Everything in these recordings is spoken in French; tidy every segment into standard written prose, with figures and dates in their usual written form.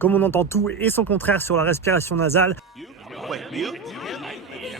Comme on entend tout et son contraire sur la respiration nasale,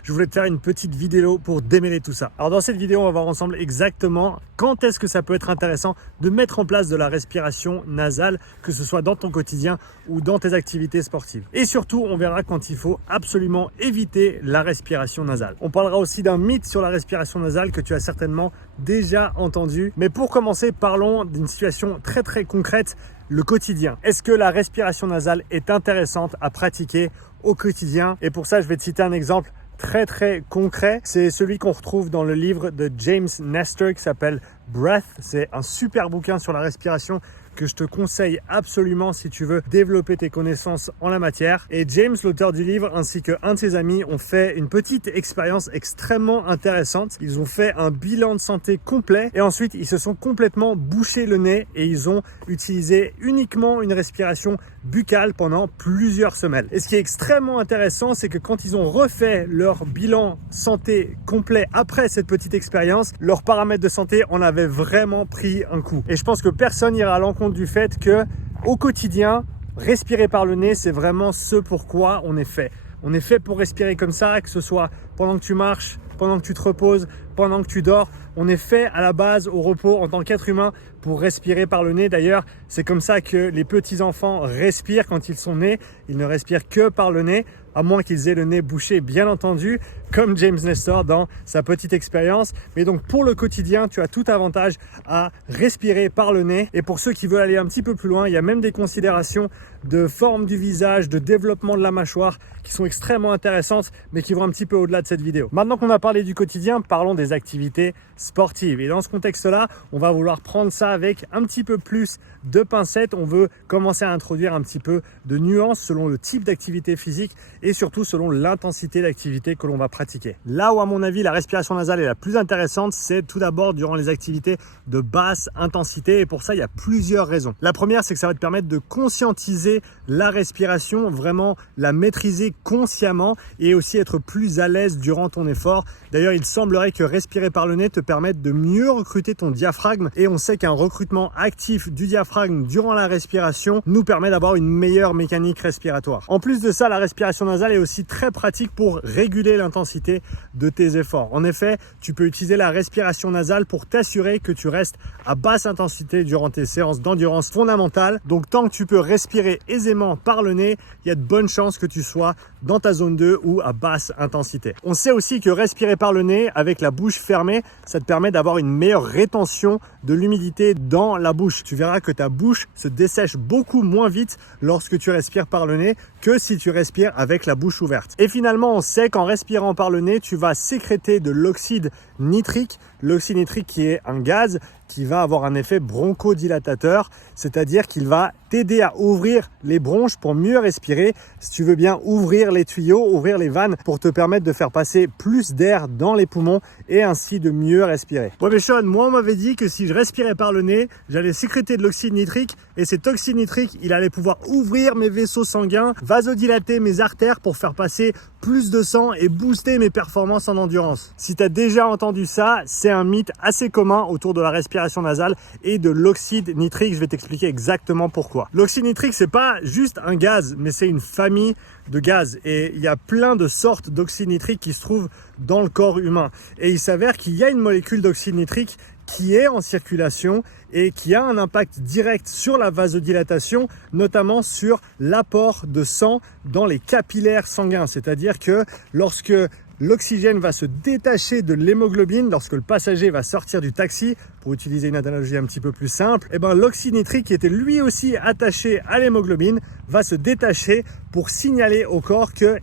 je voulais te faire une petite vidéo pour démêler tout ça. Alors dans cette vidéo, on va voir ensemble exactement quand est-ce que ça peut être intéressant de mettre en place de la respiration nasale, que ce soit dans ton quotidien ou dans tes activités sportives. Et surtout, on verra quand il faut absolument éviter la respiration nasale. On parlera aussi d'un mythe sur la respiration nasale que tu as certainement déjà entendu. Mais pour commencer, parlons d'une situation très concrète, le quotidien. Est-ce que la respiration nasale est intéressante à pratiquer au quotidien? Et pour ça, je vais te citer un exemple très concret. C'est celui qu'on retrouve dans le livre de James Nestor qui s'appelle Breath. C'est un super bouquin sur la respiration que je te conseille absolument si tu veux développer tes connaissances en la matière. Et James, l'auteur du livre, ainsi qu'un de ses amis ont fait une petite expérience extrêmement intéressante. Ils ont fait un bilan de santé complet et ensuite ils se sont complètement bouché le nez et ils ont utilisé uniquement une respiration buccale pendant plusieurs semaines. Et ce qui est extrêmement intéressant, c'est que quand ils ont refait leur bilan santé complet après cette petite expérience, leurs paramètres de santé en avaient vraiment pris un coup. Et je pense que personne n'ira à l'encontre du fait que au quotidien, respirer par le nez, c'est vraiment ce pourquoi on est fait. On est fait pour respirer comme ça, que ce soit pendant que tu marches, pendant que tu te reposes, pendant que tu dors. On est fait à la base au repos en tant qu'être humain pour respirer par le nez. D'ailleurs, c'est comme ça que les petits enfants respirent quand ils sont nés. Ils ne respirent que par le nez, à moins qu'ils aient le nez bouché, bien entendu, comme James Nestor dans sa petite expérience. Mais donc pour le quotidien, tu as tout avantage à respirer par le nez. Et pour ceux qui veulent aller un petit peu plus loin, il y a même des considérations de forme du visage, de développement de la mâchoire qui sont extrêmement intéressantes, mais qui vont un petit peu au-delà de cette vidéo. Maintenant qu'on a parlé du quotidien, parlons des activités sportives. Et dans ce contexte-là, on va vouloir prendre ça avec un petit peu plus de pincettes. On veut commencer à introduire un petit peu de nuances selon le type d'activité physique et surtout selon l'intensité d'activité que l'on va pratiquer. Là où à mon avis la respiration nasale est la plus intéressante, c'est tout d'abord durant les activités de basse intensité et pour ça il y a plusieurs raisons. La première, c'est que ça va te permettre de conscientiser la respiration, vraiment la maîtriser consciemment et aussi être plus à l'aise durant ton effort. D'ailleurs, il semblerait que respirer par le nez te permette de mieux recruter ton diaphragme et on sait qu'un recrutement actif du diaphragme durant la respiration nous permet d'avoir une meilleure mécanique respiratoire. En plus de ça, la respiration nasale est aussi très pratique pour réguler l'intensité de tes efforts. En effet, tu peux utiliser la respiration nasale pour t'assurer que tu restes à basse intensité durant tes séances d'endurance fondamentale. Donc tant que tu peux respirer aisément par le nez, il y a de bonnes chances que tu sois dans ta zone 2 ou à basse intensité. On sait aussi que respirer par le nez avec la bouche fermée, ça te permet d'avoir une meilleure rétention de l'humidité dans la bouche. Tu verras que ta bouche se dessèche beaucoup moins vite lorsque tu respires par le nez que si tu respires avec la bouche ouverte. Et finalement, on sait qu'en respirant par le nez, tu vas sécréter de l'oxyde nitrique. L'oxyde nitrique qui est un gaz qui va avoir un effet bronchodilatateur, c'est-à-dire qu'il va t'aider à ouvrir les bronches pour mieux respirer. Si tu veux bien ouvrir les tuyaux, ouvrir les vannes pour te permettre de faire passer plus d'air dans les poumons et ainsi de mieux respirer. Ouais mais Sean, moi on m'avait dit que si je respirais par le nez, j'allais sécréter de l'oxyde nitrique et cet oxyde nitrique, il allait pouvoir ouvrir mes vaisseaux sanguins, vasodilater mes artères pour faire passer plus de sang et booster mes performances en endurance. Si tu as déjà entendu ça, c'est un mythe assez commun autour de la respiration nasale et de l'oxyde nitrique. Je vais t'expliquer exactement pourquoi. L'oxyde nitrique, c'est pas juste un gaz, mais c'est une famille de gaz et il y a plein de sortes d'oxyde nitrique qui se trouvent dans le corps humain. Et il s'avère qu'il y a une molécule d'oxyde nitrique qui est en circulation et qui a un impact direct sur la vasodilatation, notamment sur l'apport de sang dans les capillaires sanguins. C'est-à-dire que lorsque l'oxygène va se détacher de l'hémoglobine, lorsque le passager va sortir du taxi, pour utiliser une analogie un petit peu plus simple, et l'oxyde nitrique qui était lui aussi attaché à l'hémoglobine va se détacher pour signaler au corps que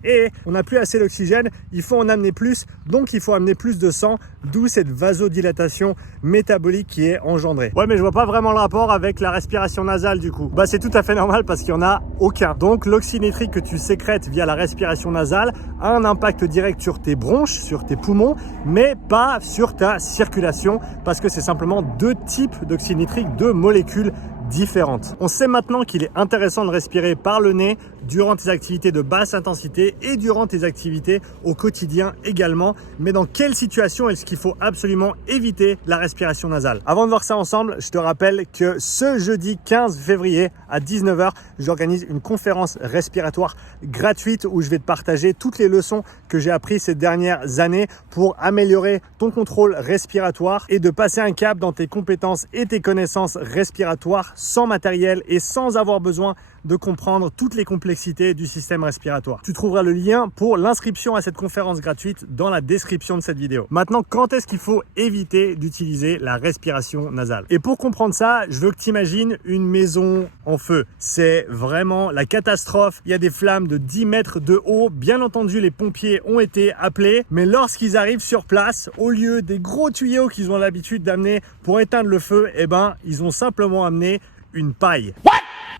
on n'a plus assez d'oxygène, il faut en amener plus, donc il faut amener plus de sang, d'où cette vasodilatation métabolique qui est engendrée. Ouais, mais je vois pas vraiment le rapport avec la respiration nasale du coup. C'est tout à fait normal parce qu'il n'y en a aucun. Donc l'oxyde nitrique que tu sécrètes via la respiration nasale a un impact direct sur tes bronches, sur tes poumons, mais pas sur ta circulation parce que c'est simplement deux types d'oxyde nitrique, deux molécules différentes. On sait maintenant qu'il est intéressant de respirer par le nez durant tes activités de basse intensité et durant tes activités au quotidien également. Mais dans quelle situation est-ce qu'il faut absolument éviter la respiration nasale? Avant de voir ça ensemble, je te rappelle que ce jeudi 15 février à 19 h, j'organise une conférence respiratoire gratuite où je vais te partager toutes les leçons que j'ai apprises ces dernières années pour améliorer ton contrôle respiratoire et de passer un cap dans tes compétences et tes connaissances respiratoires sans matériel et sans avoir besoin de comprendre toutes les complexités du système respiratoire. Tu trouveras le lien pour l'inscription à cette conférence gratuite dans la description de cette vidéo. Maintenant, quand est-ce qu'il faut éviter d'utiliser la respiration nasale? Et pour comprendre ça, je veux que tu imagines une maison en feu. C'est vraiment la catastrophe. Il y a des flammes de 10 mètres de haut. Bien entendu, les pompiers ont été appelés. Mais lorsqu'ils arrivent sur place, au lieu des gros tuyaux qu'ils ont l'habitude d'amener pour éteindre le feu, eh ben, ils ont simplement amené une paille.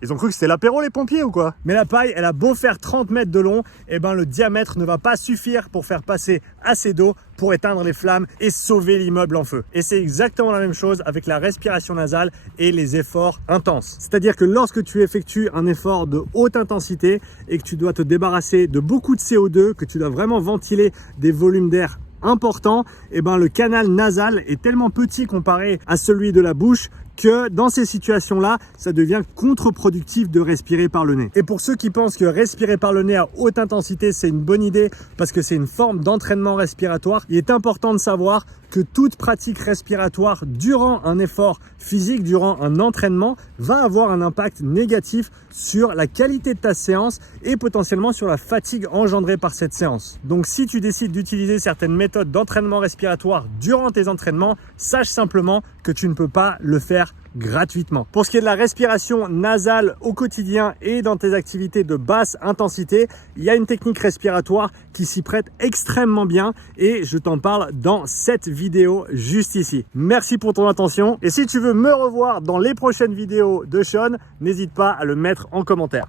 Ils ont cru que c'était l'apéro les pompiers ou quoi? Mais la paille, elle a beau faire 30 mètres de long, et ben le diamètre ne va pas suffire pour faire passer assez d'eau pour éteindre les flammes et sauver l'immeuble en feu. Et c'est exactement la même chose avec la respiration nasale et les efforts intenses. C'est-à-dire que lorsque tu effectues un effort de haute intensité et que tu dois te débarrasser de beaucoup de CO2, que tu dois vraiment ventiler des volumes d'air importants, et ben le canal nasal est tellement petit comparé à celui de la bouche que dans ces situations-là, ça devient contre-productif de respirer par le nez. Et pour ceux qui pensent que respirer par le nez à haute intensité, c'est une bonne idée parce que c'est une forme d'entraînement respiratoire, il est important de savoir que toute pratique respiratoire durant un effort physique, durant un entraînement, va avoir un impact négatif sur la qualité de ta séance et potentiellement sur la fatigue engendrée par cette séance. Donc si tu décides d'utiliser certaines méthodes d'entraînement respiratoire durant tes entraînements, sache simplement que tu ne peux pas le faire gratuitement. Pour ce qui est de la respiration nasale au quotidien et dans tes activités de basse intensité, il y a une technique respiratoire qui s'y prête extrêmement bien et je t'en parle dans cette vidéo juste ici. Merci pour ton attention et si tu veux me revoir dans les prochaines vidéos de Sean, n'hésite pas à le mettre en commentaire.